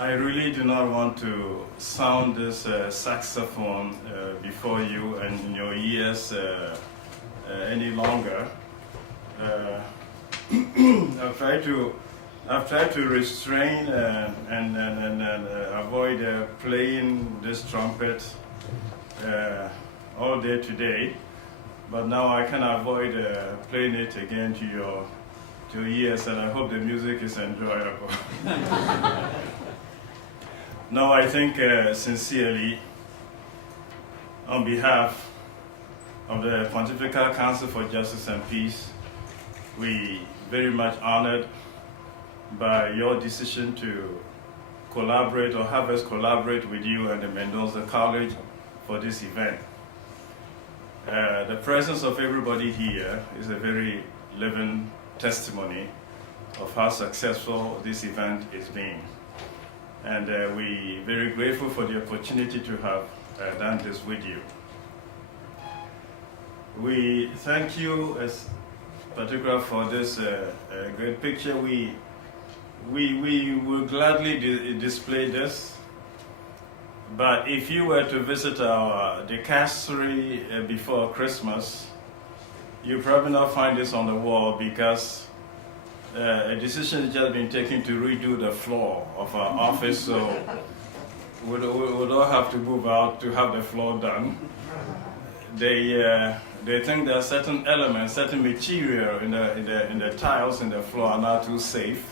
I really do not want to sound this saxophone before you and in your ears any longer. I've tried to restrain and avoid playing this trumpet all day today, but now I can avoid playing it again to your ears, and I hope the music is enjoyable. No, I think sincerely, on behalf of the Pontifical Council for Justice and Peace, we very much honored by your decision to collaborate or have us collaborate with you and the Mendoza College for this event. The presence of everybody here is a very living testimony of how successful this event is being. And we're very grateful for the opportunity to have done this with you. We thank you as particular for this great picture. We will gladly display this. But if you were to visit our dicastery before Christmas, you probably not find this on the wall because a decision has just been taken to redo the floor of our office, so we don't have to move out to have the floor done. They think there are certain elements, certain material in the tiles in the floor are not too safe.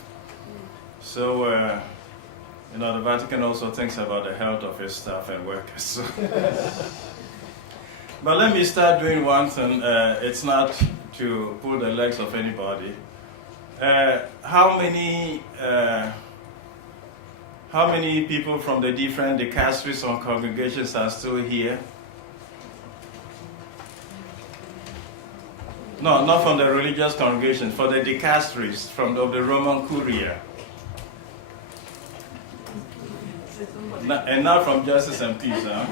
So the Vatican also thinks about the health of its staff and workers. So. But let me start doing one thing. It's not to pull the legs of anybody. How many people from the different dicasteries or congregations are still here? No, not from the religious congregations, for the dicasteries from the Roman Curia. And not from Justice and Peace, huh?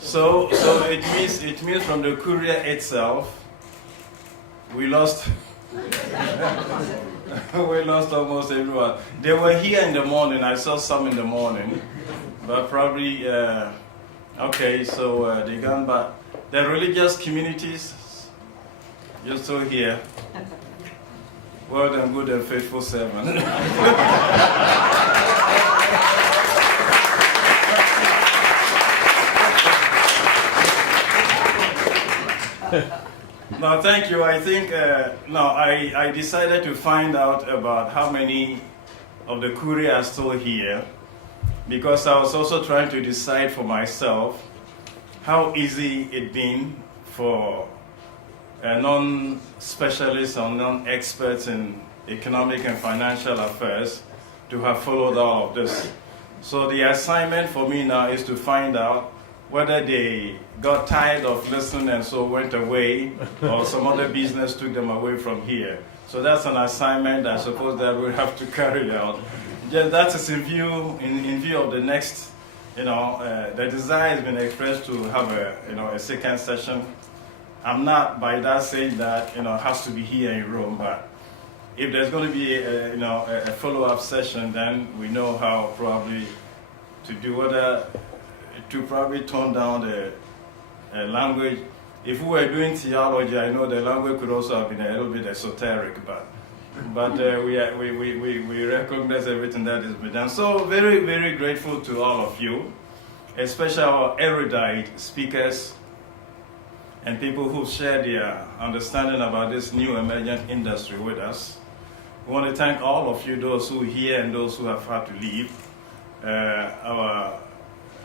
So it means from the Curia itself, we lost almost everyone. They were here in the morning. I saw some in the morning, but probably okay. So they gone back. The religious communities, you're still here. Well done, good and faithful servant. No, thank you. I think, I decided to find out about how many of the Curia are still here, because I was also trying to decide for myself how easy it been for non-specialists or non-experts in economic and financial affairs to have followed all of this. So the assignment for me now is to find out whether they got tired of listening and so went away, or some other business took them away from here. So that's an assignment I suppose that we'll have to carry out. Yeah, that is in view of the next, the desire has been expressed to have a second session. I'm not by that saying that, it has to be here in Rome, but if there's going to be a follow-up session, then we know how probably to do whether to probably tone down the language. If we were doing theology, I know the language could also have been a little bit esoteric, but we recognize everything that is been done. So very, very grateful to all of you, especially our erudite speakers and people who share their understanding about this new emergent industry with us. We want to thank all of you, those who are here and those who have had to leave. Our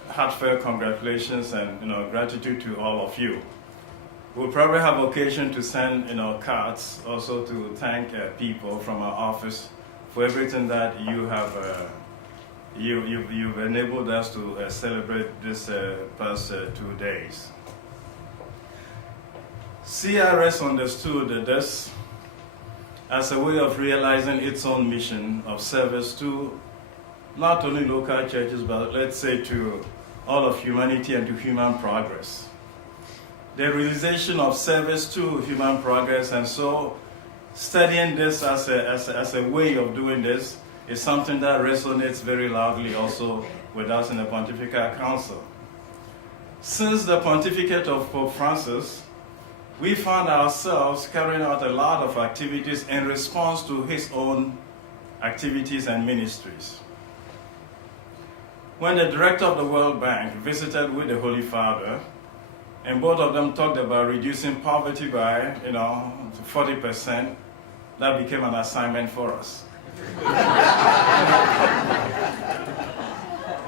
heartfelt congratulations and gratitude to all of you. We'll probably have occasion to send cards also to thank people from our office for everything that you have you've enabled us to celebrate this past 2 days. CRS understood this as a way of realizing its own mission of service to not only local churches, but let's say to all of humanity and to human progress. The realization of service to human progress, and so studying this as a way of doing this is something that resonates very loudly also with us in the Pontifical Council. Since the pontificate of Pope Francis, we found ourselves carrying out a lot of activities in response to his own activities and ministries. When the director of the World Bank visited with the Holy Father, and both of them talked about reducing poverty by, 40%, that became an assignment for us.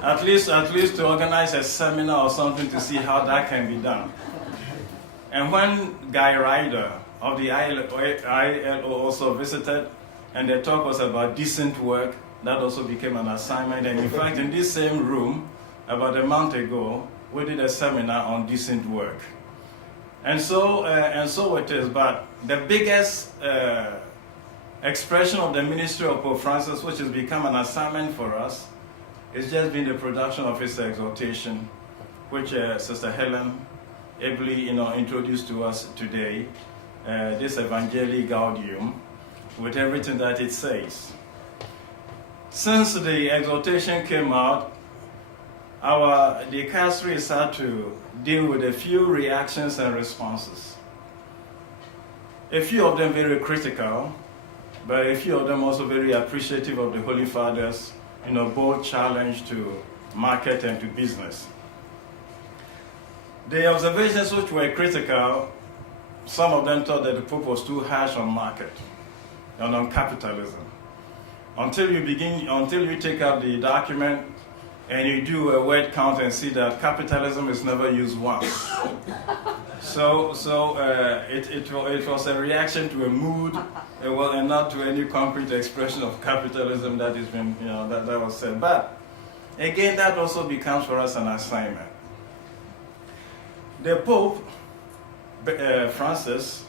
at least to organize a seminar or something to see how that can be done. And when Guy Ryder of the ILO also visited, and the talk was about decent work, that also became an assignment. And in fact, in this same room, about a month ago, we did a seminar on decent work. And so it is. But the biggest expression of the ministry of Pope Francis, which has become an assignment for us, is just been the production of his exhortation, which Sister Helen ably introduced to us today, this Evangelii Gaudium, with everything that it says. Since the exhortation came out, our dicastery had to deal with a few reactions and responses. A few of them very critical, but a few of them also very appreciative of the Holy Father's bold challenge to market and to business. The observations which were critical, some of them thought that the Pope was too harsh on market and on capitalism. Until you take out the document and you do a word count and see that capitalism is never used once. So it was a reaction to a mood, and not to any concrete expression of capitalism that has been, that was said. But again, that also becomes for us an assignment. The Pope, Francis,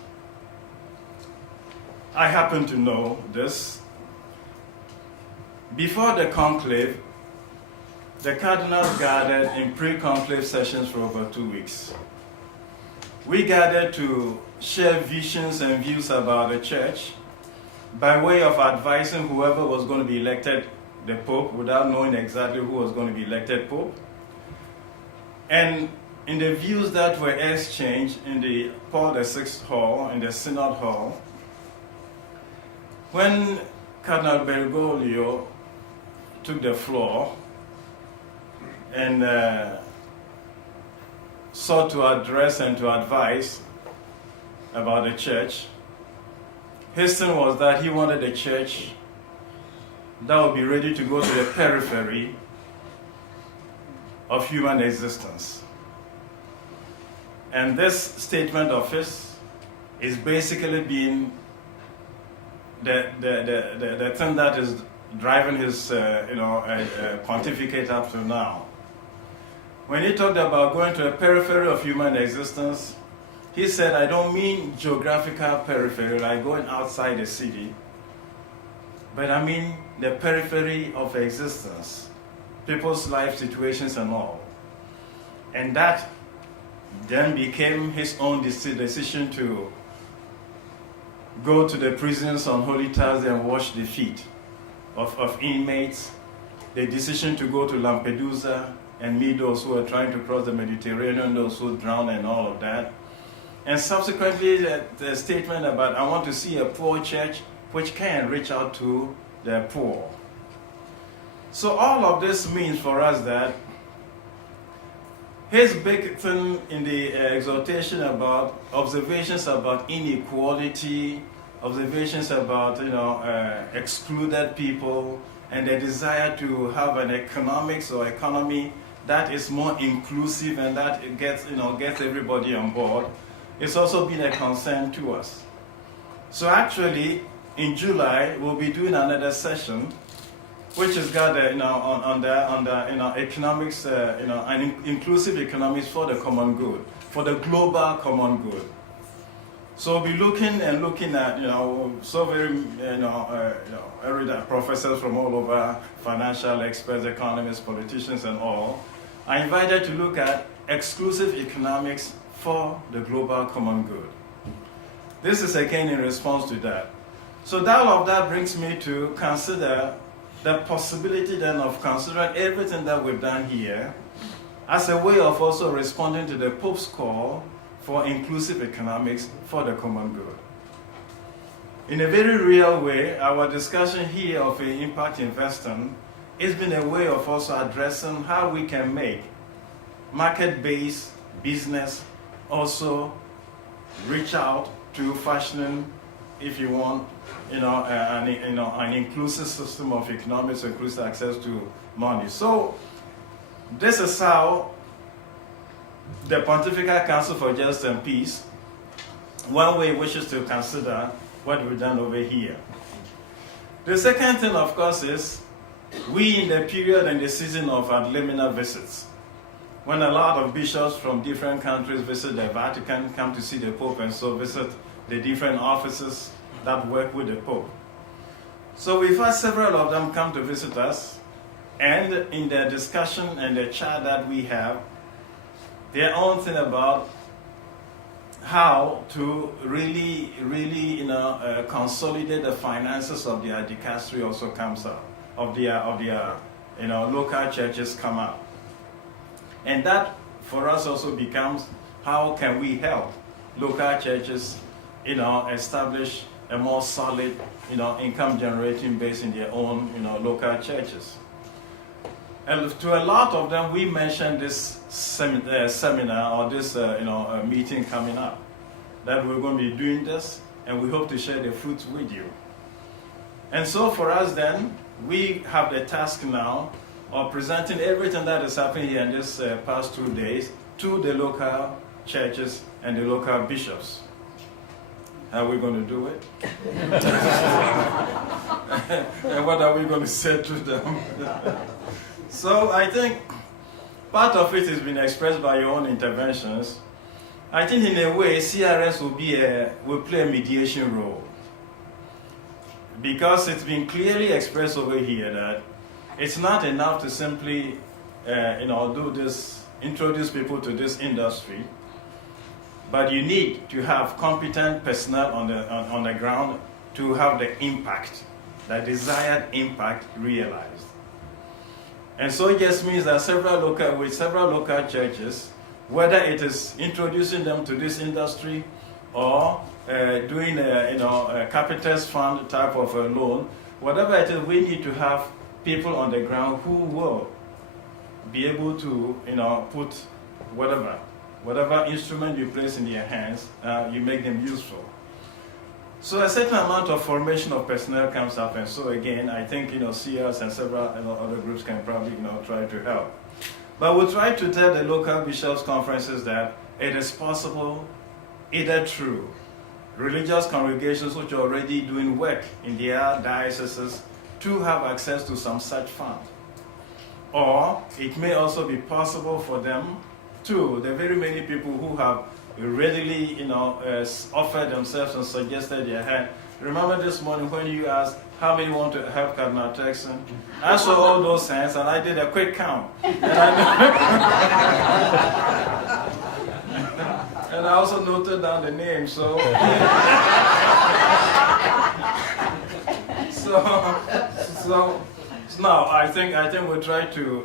I happen to know this. Before the conclave, the cardinals gathered in pre-conclave sessions for over 2 weeks. We gathered to share visions and views about the church by way of advising whoever was going to be elected the Pope without knowing exactly who was going to be elected Pope. And in the views that were exchanged in the Paul VI Hall, in the Synod Hall, when Cardinal Bergoglio took the floor and sought to address and to advise about the church, his thing was that he wanted a church that would be ready to go to the periphery of human existence. And this statement of his is basically being the thing that is driving his pontificate up to now. When he talked about going to a periphery of human existence, he said, I don't mean geographical periphery, like going outside the city, but I mean the periphery of existence, people's life situations and all. And that then became his own decision to go to the prisons on Holy Thursday and wash the feet of inmates, the decision to go to Lampedusa and meet those who are trying to cross the Mediterranean, those who drown and all of that. And subsequently, the statement about, I want to see a poor church which can reach out to the poor. So all of this means for us that his big thing in the exhortation about observations about inequality, observations about excluded people, and the desire to have an economics or economy that is more inclusive and that it gets everybody on board, it's also been a concern to us. So actually, in July we'll be doing another session, which has got on the economics, and inclusive economics for the common good, for the global common good. So we'll be looking at so very erudite professors from all over, financial experts, economists, politicians, and all, are invited to look at exclusive economics for the global common good. This is again in response to that. So all of that brings me to consider the possibility then of considering everything that we've done here as a way of also responding to the Pope's call for inclusive economics for the common good. In a very real way, our discussion here of impact investing has been a way of also addressing how we can make market-based business also reach out to fashioning, if you want, an inclusive system of economics, inclusive access to money. So this is how the Pontifical Council for Justice and Peace, one way wishes to consider what we've done over here. The second thing, of course, is we in the period and the season of ad limina visits, when a lot of bishops from different countries visit the Vatican, come to see the Pope, and so visit the different offices that work with the Pope. So we've had several of them come to visit us, and in the discussion and the chat that we have, their own thing about how to really consolidate the finances of their dicastery also comes up, of their local churches come up. And that for us also becomes how can we help local churches establish a more solid income generating base in their own local churches. And to a lot of them, we mentioned this seminar or this meeting coming up, that we're going to be doing this, and we hope to share the fruits with you. And so for us then, we have the task now of presenting everything that is happening here in this past 2 days to the local churches and the local bishops. How are we going to do it? And what are we going to say to them? So I think part of it has been expressed by your own interventions. I think in a way CRS will play a mediation role, because it's been clearly expressed over here that it's not enough to simply do this, introduce people to this industry, but you need to have competent personnel on the ground to have the impact, the desired impact realized. And so it just means that with several local churches, whether it is introducing them to this industry or doing a capitalist fund type of a loan, whatever it is, we need to have people on the ground who will be able to put whatever instrument you place in their hands, you make them useful. So a certain amount of formation of personnel comes up, and so again, I think CRS and several other groups can probably try to help. But we'll try to tell the local bishops' conferences that it is possible, either through religious congregations which are already doing work in their dioceses, to have access to some such fund. Or it may also be possible for them to, the very many people who have readily offered themselves and suggested their hand. Remember this morning when you asked how many want to help Cardinal Turkson? I saw all those hands and I did a quick count. And I also noted down the names. So now I think we'll try to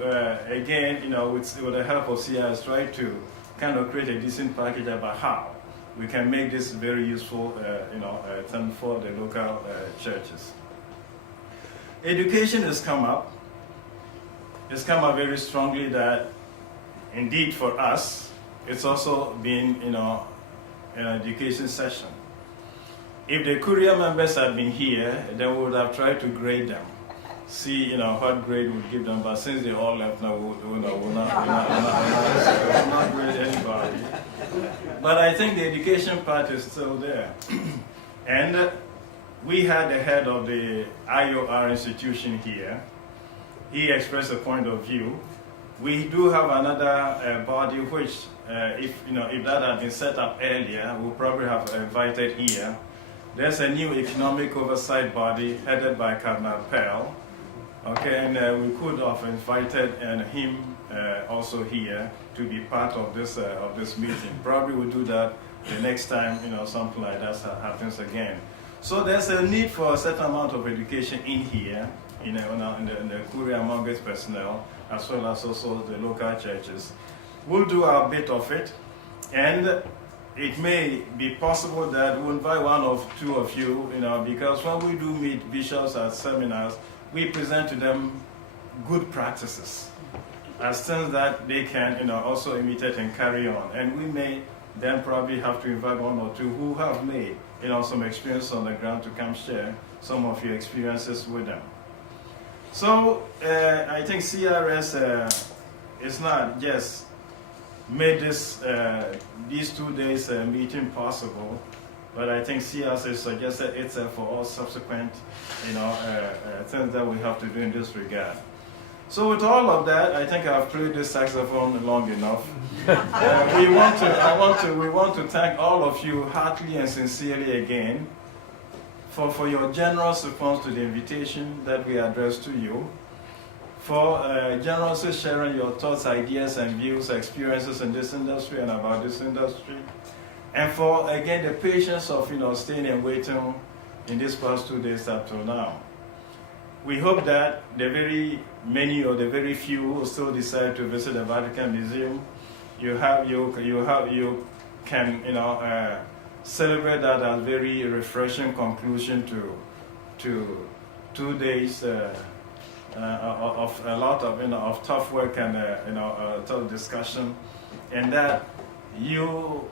again, with the help of CRS, try to kind of create a decent package about how we can make this very useful thing for the local churches. Education has come up. It's come up very strongly that indeed for us, it's also been an education session. If the Curia members had been here, then we would have tried to grade them, see what grade we would give them, but since they all left now, we'll not grade anybody. But I think the education part is still there. And we had the head of the IOR institution here. He expressed a point of view. We do have another body which, if that had been set up earlier, we'll probably have invited here. There's a new economic oversight body headed by Cardinal Pell. Okay, and we could have invited him also here to be part of this meeting. Probably we'll do that the next time something like that happens again. So there's a need for a certain amount of education in here, in the Curia among its personnel, as well as also the local churches. We'll do our bit of it, and it may be possible that we'll invite one or two of you, because when we do meet bishops at seminars, we present to them good practices as things that they can also imitate and carry on. And we may then probably have to invite one or two who have made some experience on the ground to come share some of your experiences with them. So I think CRS is not just made these 2 days meeting possible, but I think CRS has suggested itself for all subsequent things that we have to do in this regard. So with all of that, I think I've played this saxophone long enough. We want to thank all of you heartily and sincerely again for your generous response to the invitation that we addressed to you, for generously sharing your thoughts, ideas, and views, experiences in this industry and about this industry, and for, again, the patience of staying and waiting in these past 2 days up till now. We hope that the very many or the very few who still decide to visit the Vatican Museum, you can celebrate that as very refreshing conclusion to 2 days of a lot of tough work and tough discussion, and that you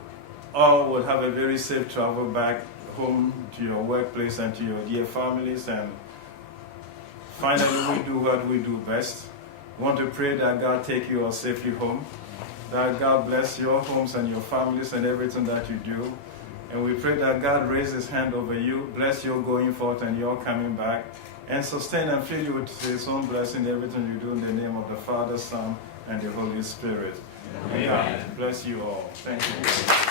all would have a very safe travel back home to your workplace and to your dear families. And finally, we do what we do best. We want to pray that God take you all safely home, that God bless your homes and your families and everything that you do. And we pray that God raise His hand over you, bless your going forth and your coming back, and sustain and fill you with His own blessing in everything you do in the name of the Father, Son, and the Holy Spirit. Amen. God bless you all. Thank you.